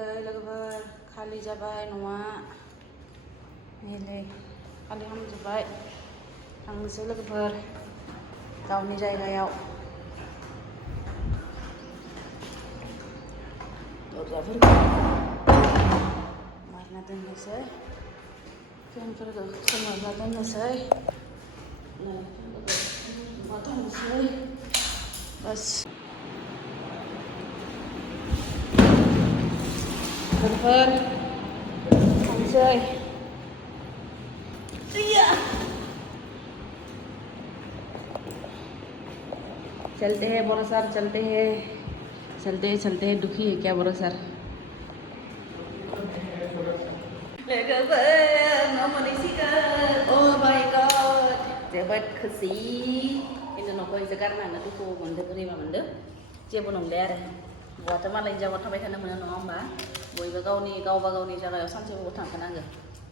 लोगोफोर खालि जाबाय न'आ नै खालि हामजोब्बाय थांनोसै लोगोफोर गावनि जायगायाव दरजाफोरखौ मारना दोननोसै फेनफोरखौ सोमावना दोननोसै नै मा थांनोसै बस लोगोफोर थांसै चलते हैं बोरो सर चलते हैं दुखी है क्या बोरो सर oh my god जोबोद खुसि खिन्थु न'खौ एसे गारनानै दुखु मोनदों बोरैबा मोनदों जेबो नंले आरो बहाथो मालायनि जायगायाव थाबाय थानो मोनो नङा होमबा बयबो गावबा गावनि जायगायाव सानसेबाबो थांखानांगौ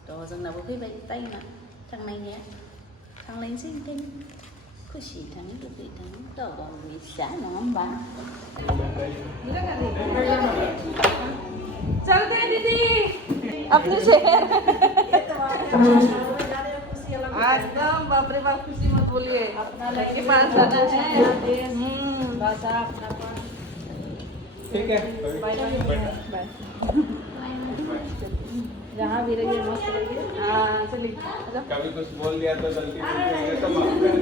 थ' जोंनाबो फैबाय टाइमा थांनायनिया थांलायनोसै ओंखायनो खुसि थाङो दुखु थाङो गाव गावनि इच्छा नङा होमबा चलते हैं दीदी अपने शहर एकदम बाप रे बाप खुशी मत बोलिए अपना के पास जाना है बस अपना ठीक है बाय जहाँ भी रहिए मस्त रहिए हाँ चलिए कभी कुछ बोल दिया तो गलती तो माफ कर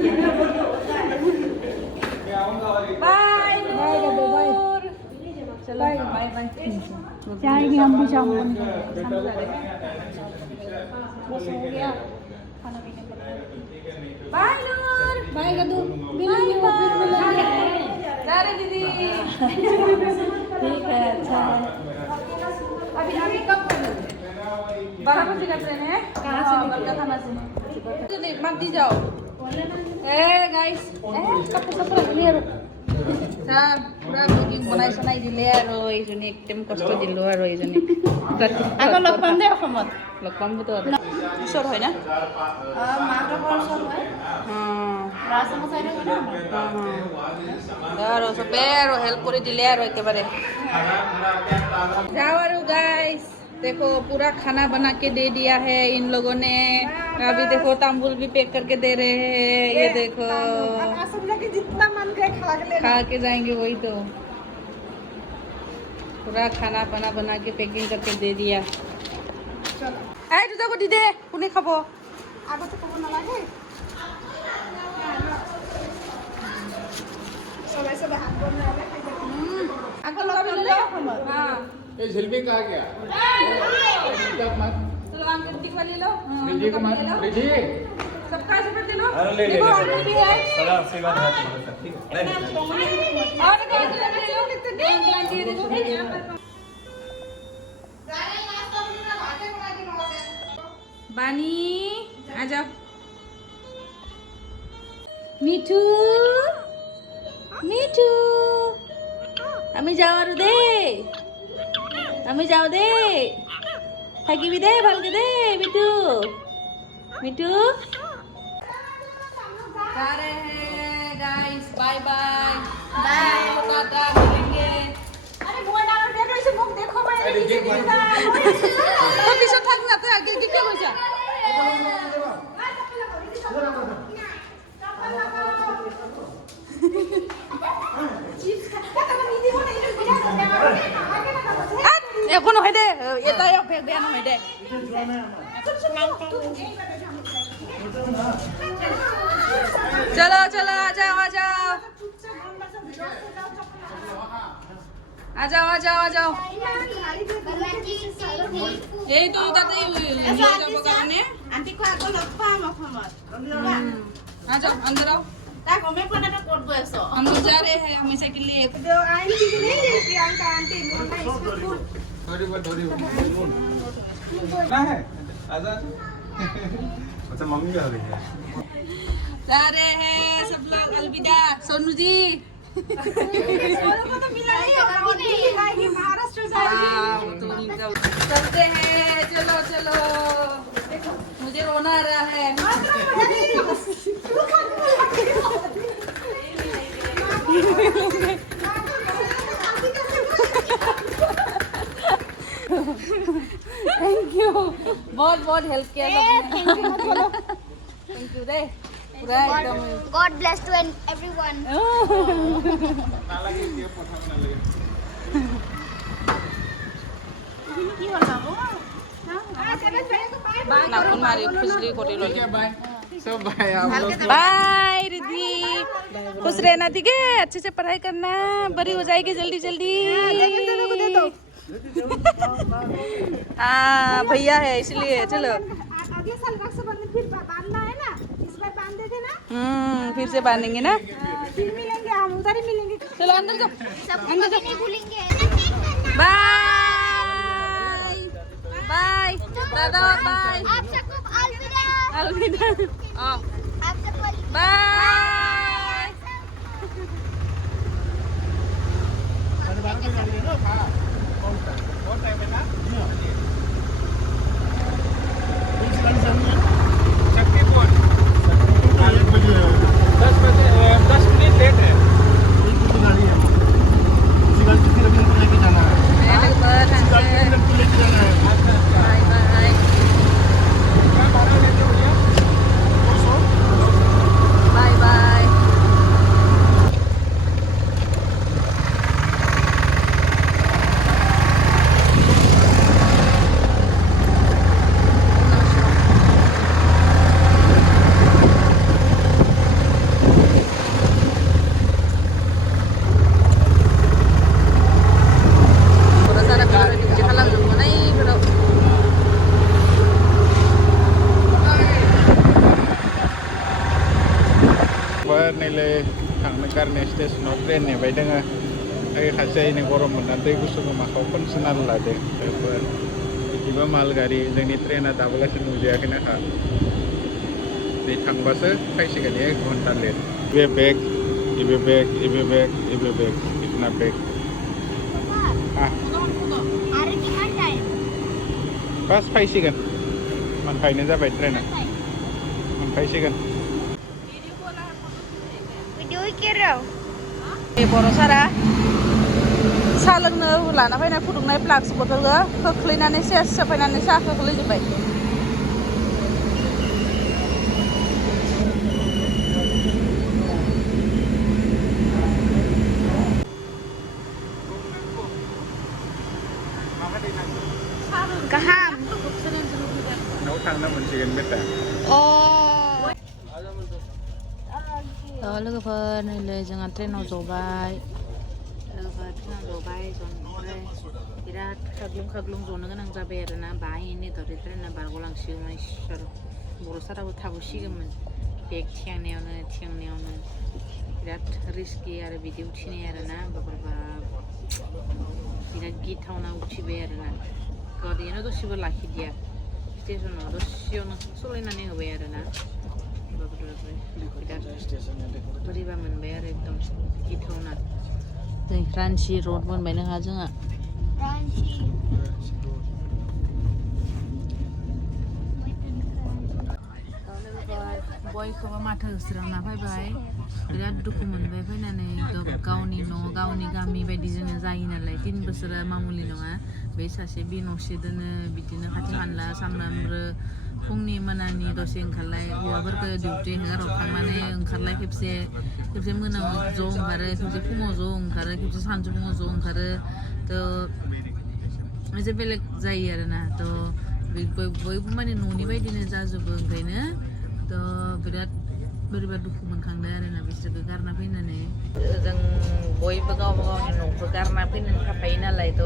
मैं आऊंगा और बाय बाय बाय चलो बाय बाय जाएंगे हम भी शाम को बस हो गया खाना पीने का बाय नूर बाय गदू मिलेंगे फिर मिलेंगे जा रहे दीदी ठीक है अच्छा है अभी कब करना 12 बजे का ट्रेन है कहाँ से निकलता थाना से मत दी जाओ ए गाइस कपड़ा क्लियर পুৰা বুকিং বনাই চনাই দিলে আৰু এইজনী একদম কষ্ট দিলোঁ আৰু এইজনী আকৌ লগ পাম দে অসমত লগ পামতো ওচৰ হয় না আৰু চবে আৰু হেল্প কৰি দিলে আৰু একেবাৰে যাওঁ আৰু গাইছ देखो पूरा खाना बना के दे दिया है इन लोगों ने अभी देखो तांबुल भी पैक करके दे रहे हैं ये देखो जितना मन खा के जाएंगे वही तो पूरा खाना बना के पैकिंग करके दे दिया चलो तुझा को दी दे कोने खाबो आगते खाबो ना लागे सबै हाथ बन्द आगो लगा लो हां ये जलेबी कहाँ गया चलो अंकल टिक वाली लो रिजी को मत रिजी सबका सेपरेट लो ले देखो अंकल भी है सदा से बात है ठीक है और क्या ले लो अंकल आंटी देखो बानी आ जाओ मिठू मिठू हमें जाओ दे हमें जाओ दे থাকি দে ভালকে দে মিঠু मिठू जा रहे हैं guys bye bye bye tata मिलेंगे अरे मुंह डाल देखो इसे मुंह देखो मैं तो पीछे थक ना तो आगे क्या हो जा এখন নহয় দে এটাই বেয়া নহয় দে चलो चलो आ जाओ आ जाओ आ जाओ आ जाओ आ जाओ এই তো তাতেই যাব কারণে আন্টি কো আগো লগ পাম অসমত आ जाओ अंदर आओ ता गमे पना तो कोड बसो हम लोग जा रहे हैं हमेशा के लिए जो आंटी को नहीं ले प्रियंका आंटी मोना स्कूल थोड़ी ना है आजा अच्छा मम्मी भी आ रही है जा रहे हैं सब लोग अलविदा सोनू जी सोनू को तो मिला नहीं होगा वो नहीं महाराष्ट्र जाएगी चलते हैं चलो चलो मुझे रोना आ रहा है थैंक यू बहुत बहुत हेल्प किया थैंक यू दे पूरा एकदम God bless to everyone. नाखून मारी खुजली कोटी लोली सब भाई आप लोग बाय रिद्धि खुश रहना ठीक है अच्छे से पढ़ाई करना बड़ी हो जाएगी जल्दी जल्दी हाँ भैया है इसलिए चलो अगले साल रक्षाबंधन फिर बांधना है ना, इस बार बांध देते ना, फिर से बांधेंगे ना फिर मिलेंगे, हम उधर ही मिलेंगे। चलो अंदर जाओ अंदर नहीं भूलेंगे। बाय बाय दादा बाय आप सबको अलविदा। अलविदा आप सबको बाय कौन टाइम है ना शक्तिपुर 10 बजे 10 मिनट लेट है बाय बाय क्या भाड़ा लेते हो भैया बाय बाय थोड़ा सारा कलर बिदि खालामजोबमोन ओइफोराव नैलाय थांनो गारनाय स्टेसनाव ट्रेन नेबाय दोङो ओइ खाथियायनो गरम मोनना दै गुसुखौ माखाव खनसोना लादो बेफोर बिदिबा माल गारि जोंनि ट्रेना दाबोलासो नुजायाखैनो खा दै थांबासो फैसिगोन 1 घन्टा लेट इबे बेग इतना बेग अरे किमान टाइम बस फैसिगोन मोनफैनो जाबाय ट्रेना मोनफैसिगोन वीडियो ही कर रहा हूँ। बे बर' सारा साहा लोंनो लाना फैनाय फुदुंनाय फ्लाक्स बथलखौ खोख्लैनानै सेस सफैनानै साहा खोख्लैजोब्बाय कहाँ? न'आव थांनो मोनसिगोन बेटा लोगोफोर नैलै जोंहा ट्रेनाव जबाय ओमफ्राय बिराद खाग्लुं जनो गोनां जाबाय आरोना बाहायनो दरे ट्रेना बारग'लांसिगौमोन इसोर बर' साराबो थाबोसिगौमोन बेग थिखांनायावनो बिराद रिस्कि आरो बिदि उथिनाय आरोना बाब्राबा बिराद गिथावना उथिबाय आरोना गारियानो दसेबो लाखिदिया स्टेसनाव दसेयावनो सलायनानै होबाय आरोना बोरैबा मोनबाय आरो एकदम गिथावना जों रान्चि रड मोनबाय नोंहा जोंहा बयखौबो माथो होस्रांना फैबाय बिराद दुखु मोनबाय फैनानै गावनि न' गावनि गामि बायदि जोङो जायो नालाय 3 बोसोरा मामुलि नङा बे सासे बिन'से दोनो बिदिनो खाथि खानला सामफ्रामबो फुंनि मोनानि दसे ओंखारलाय हौवाफोरखौ डिउटि हगारहरखांनानै ओंखारलाय खेबसे मोनायाव ज' ओंखारो खेबसे फुङाव ज' ओंखारो खेबसे सानजौफुङाव ज' ओंखारो थ' एसे बेलेग जायो आरोना थ' बयबो माने न'नि बायदिनो जाजोबो ओंखायनो थ' बिराद बोरैबा दुखु मोनखांदों आरोना बिसोरखौ गारना फैनानै जों बयबो गावबा गावनि न'खौ गारना फैनानै थाखायो नालाय थ'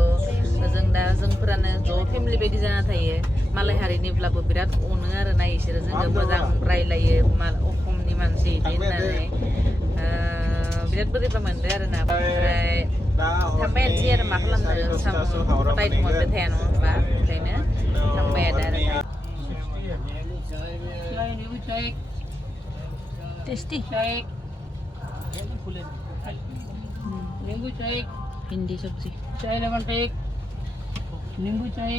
जोंफोरानो ज' फेमिलि बायदि जाना थायो मालाय हारिनिब्लाबो बिराद अनो आरो ना इसोरो जोङो मोजां रायलायो अखमनि मानसि बिदि होननानै बिराद बोरैबा मोनदों आरोना ओमफ्राय थांबायानोसै आरो मा खालामनो हदायथ' मोनबाय थाया नङा होनबा ओंखायनो थांबायानो आरो टेस्टी नींबू चाय भिंडी सब्जी चाय लेमन टी नींबू चाय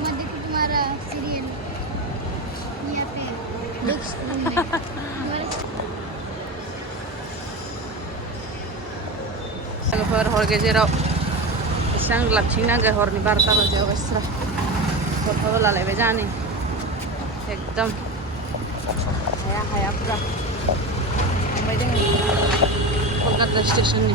मत देखो तुम्हारा सीरियल यहाँ पे Logofor hor gezero isang lapchina ge hor ni barta baje obesra kotha bola lebe jani ekdom haya pura sampai dengan Kolkata station ni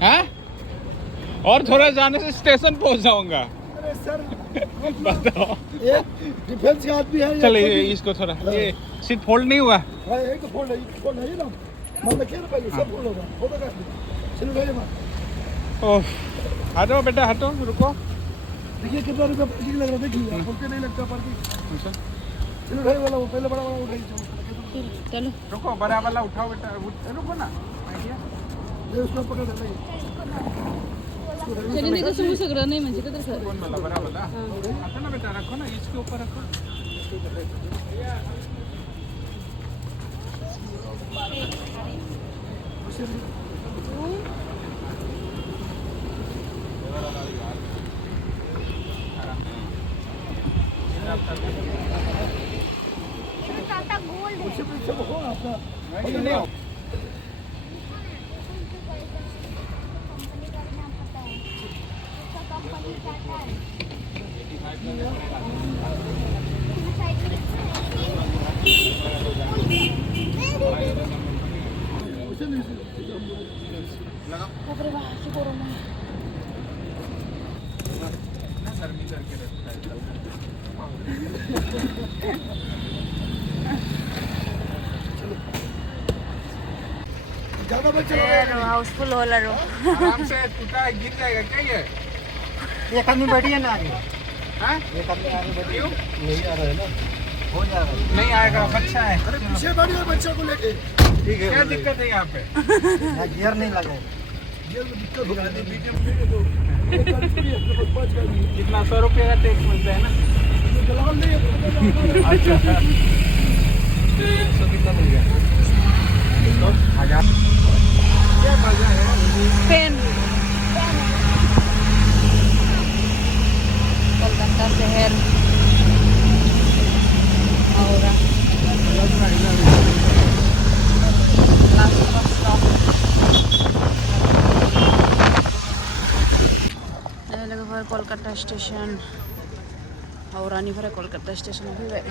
हाँ? और थोड़ा जाने से स्टेशन पहुंच जाऊंगा। बताओ। एक डिफेंस का आदमी है। चलिए इसको थोड़ा ये सीट फोल्ड नहीं हुआ। हाँ एक तो फोल्ड है ये ना। मतलब क्या पहले सब फोल्ड होगा। फोटो का चलो भाई मां। ओह हटो बेटा हटो रुको। देखिए कितना रुपया पार्किंग लग रहा है देखिए। आपको क्या नहीं लगता पार्किंग? चलो भाई वाला वो पहले बड़ा वाला उठाइए। चलो रुको बड़ा वाला उठाओ बेटा रुको ना। ये उसको पकड़ ले। चलिए कसं होऊ सगळं नाही म्हणजे कसं सर कौन वाला बड़ा वाला? आता ना बेटा रखो ना इसके ऊपर रखो। उससे पीछे हो आपका। नहीं ज्यादा बच्चे हाऊसफुल होला रो आराम से टूटा गिर जाएगा क्या ये? एक आदमी बैठी है ना आगे। हाँ? एक आदमी आगे बैठी क्यों? नहीं आ रहा है ना। हो जा रहा है। नहीं आएगा बच्चा है। अरे पीछे बैठिए बच्चे को लेके। ठीक है। क्या दिक्कत है यहाँ पे? गियर नहीं लगा है। गियर में दिक्कत हो रही है। कितना 100 रुपये का टैक्स मिलता है ना? अच्छा सौ कितना मिल गया? 1000 क्या मजा है? पेन कोलकाता शहर हावड़ा लास्ट बस स्टॉप लगभग कोलकाता स्टेशन हावड़ा नहीं भरे कोलकाता स्टेशन भी है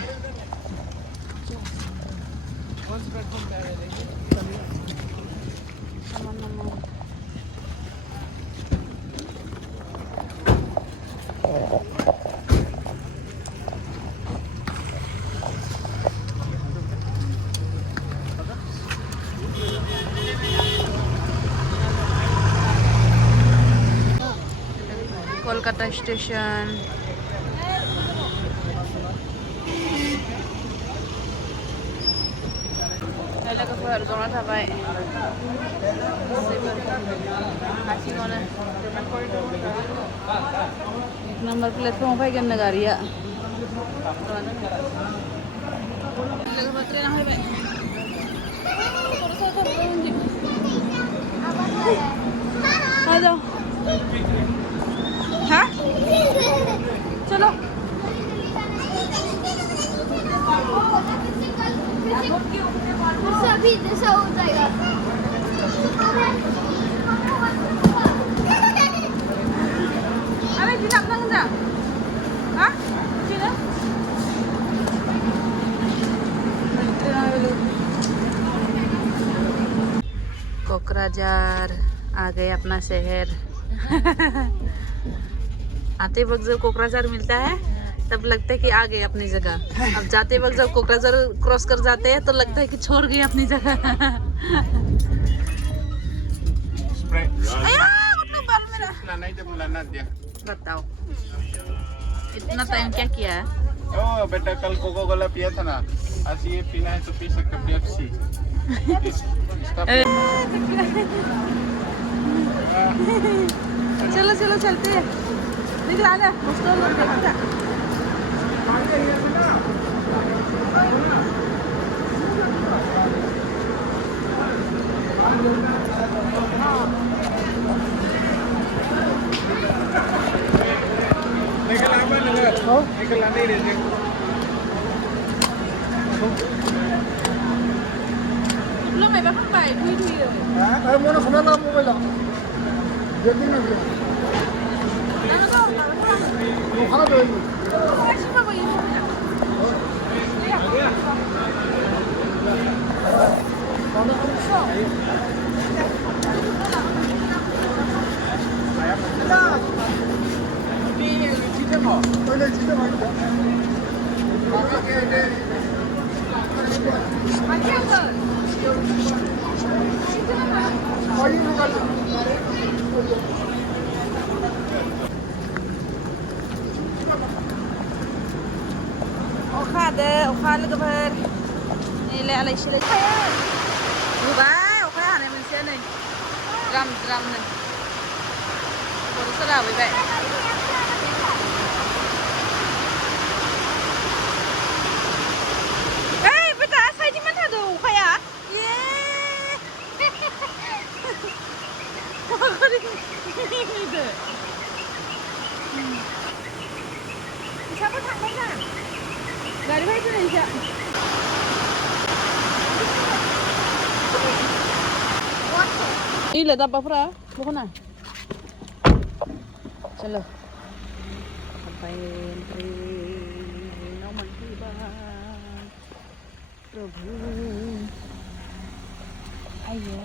कोलकाता स्टेशन लगभग दोनों था भाई नंबर प्लेट पे मोबाइल के अंदर गाड़ी है लगभग ट्रेन है भाई आ जाओ हाँ चलो सभी जैसा हो जाएगा अरे जिना अपना गंजा हाँ जिना कोकराझार आ गए अपना शहर आते वक्त जब कोकराझार मिलता है तब लगता है कि आ गए अपनी जगह अब जाते वक्त जब कोकराझार क्रॉस कर जाते हैं तो लगता है कि छोड़ गए अपनी जगह बताओ इतना टाइम क्या किया है ओ बेटा कल कोको कोला पिया था ना आज ये पीना है तो पी सकते पेप्सी चलो चलो चलते हैं निकल आना उसको लोग देखता हाँ साइकिल लाने ही रहते Lúc này bác không bài Thuy rồi. अरे मोना सुना ना मोबाइल जल्दी ना करो Nó có mà nó không. वो खाना दो Ai chứ mà bây giờ. पहले चीजें मांगी Anh em rồi. मांगी लोग आते अखा लोगोफोर नैलाय आलाय सिलाय थाया नुबाय अखाया हानाय मोनसेया नै द्राम द्रामनो गथ'फोरा लाबोबाय ओइ बेटा साइडि मानथारदो अखाया ये मिनिदो इसाबो थांबाय ना गारि फैदो इसा Ini apa pura? Bukan ah. Chalo. Sampai nomor tiba. Prabhu. Ayo.